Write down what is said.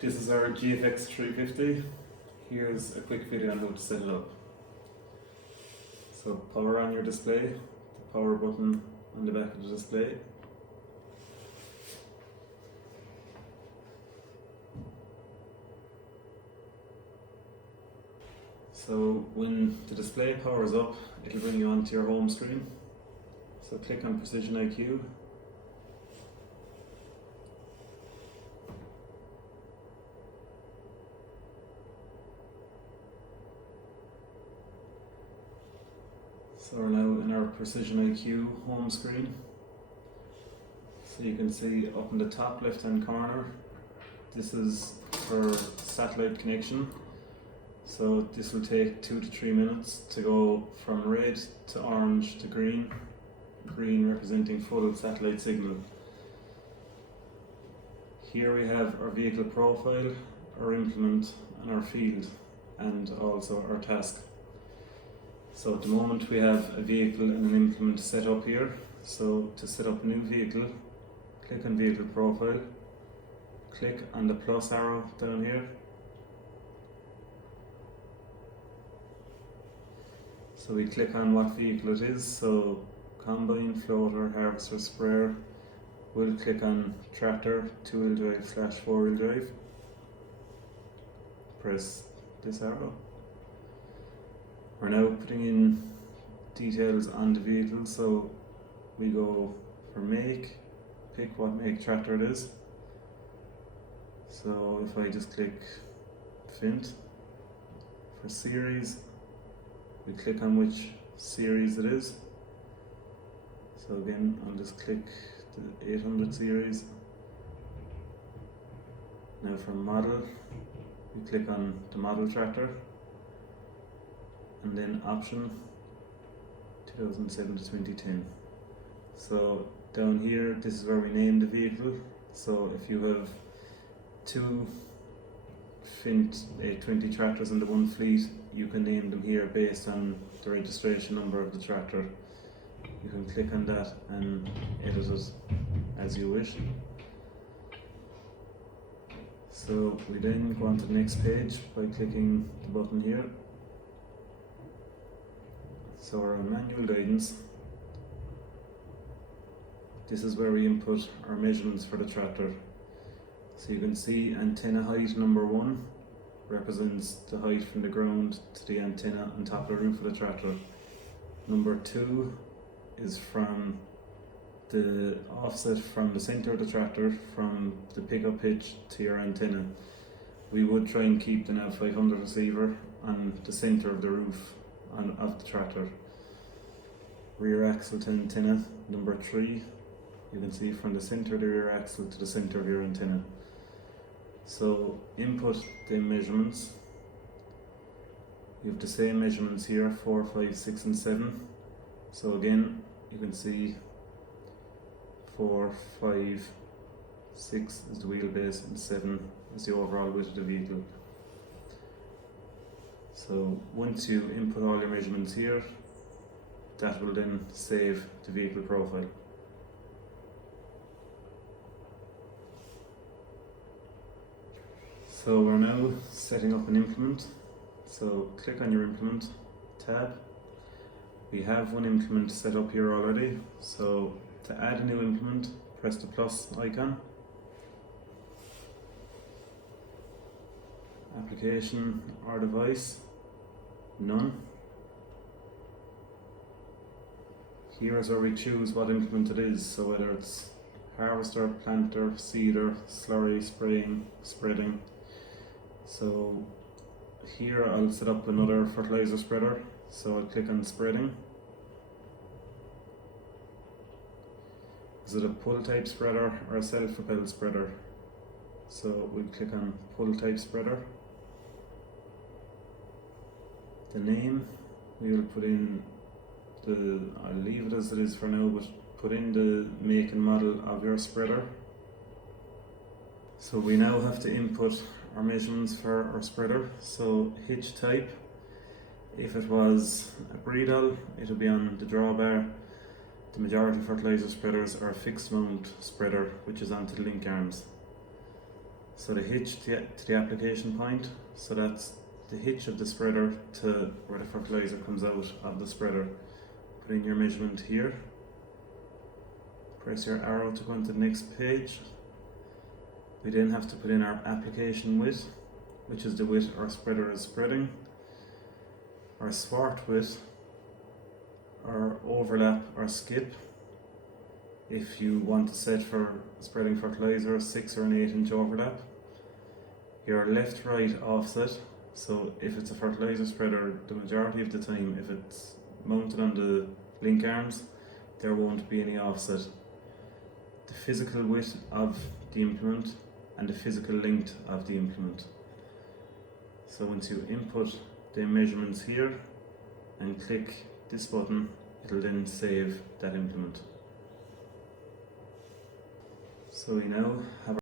This is our GFX350. Here's a quick video on how to set it up. So power on your display, the power button on the back of the display. So when the display powers up, it'll bring you onto your home screen. So click on Precision IQ. So we're now in our Precision IQ home screen. So you can see up in the top left hand corner, this is for satellite connection. So this will take 2 to 3 minutes to go from red to orange to green, green representing full satellite signal. Here we have our vehicle profile, our implement and our field, and also our task. So at the moment we have a vehicle and an implement set up here. So to set up a new vehicle, click on vehicle profile, click on the plus arrow down here. So we click on what vehicle it is, so combine, floater, harvester, sprayer. We'll click on tractor, 2-wheel drive / 4-wheel drive. Press this arrow. We're now putting in details on the vehicle, so we go for make, pick what make tractor it is. So if I just click Fint, for series, we click on which series it is. So again, I'll just click the 800 series. Now for model, we click on the model tractor. And then option 2007 to 2010. So down here, this is where we name the vehicle. So if you have two Fint 820 tractors in the one fleet, you can name them here based on the registration number of the tractor. You can click on that and edit it as you wish. So we then go on to the next page by clicking the button here. So our manual guidance, this is where we input our measurements for the tractor. So you can see antenna height number 1 represents the height from the ground to the antenna on top of the roof of the tractor. Number 2 is from the offset from the center of the tractor from the pickup pitch to your antenna. We would try and keep the nav 500 receiver on the center of the roof of the tractor. Rear axle to antenna, number 3, you can see from the center of the rear axle to the center of your antenna. So input the measurements. You have the same measurements here, 4, 5, 6 and 7. So again, you can see 4, 5, 6 is the wheelbase and 7 is the overall width of the vehicle. So once you input all your measurements here, that will then save the vehicle profile. So we're now setting up an implement. So click on your implement tab. We have one implement set up here already. So to add a new implement, press the plus icon. Application or device, none. Here is where we choose what implement it is, so whether it's harvester, planter, seeder, slurry, spraying, spreading. So here I'll set up another fertilizer spreader, so I'll click on spreading. Is it a pull type spreader or a self-propelled spreader? So we'll click on pull type spreader. The name, we will put in I'll leave it as it is for now, but put in the make and model of your spreader. So we now have to input our measurements for our spreader. So hitch type, if it was a Breedall, it will be on the drawbar. The majority of fertilizer spreaders are a fixed mount spreader, which is onto the link arms. So the hitch to the application point, so that's the hitch of the spreader to where the fertilizer comes out of the spreader. Put in your measurement here, press your arrow to go into the next page. We then have to put in our application width, which is the width our spreader is spreading, our swart width, our overlap or skip. If you want to set for spreading fertilizer a 6 or an 8 inch overlap, your left right offset. So if it's a fertilizer spreader, the majority of the time, if it's mounted on the link arms, there won't be any offset. The physical width of the implement and the physical length of the implement. So once you input the measurements here and click this button, it'll then save that implement. So we now have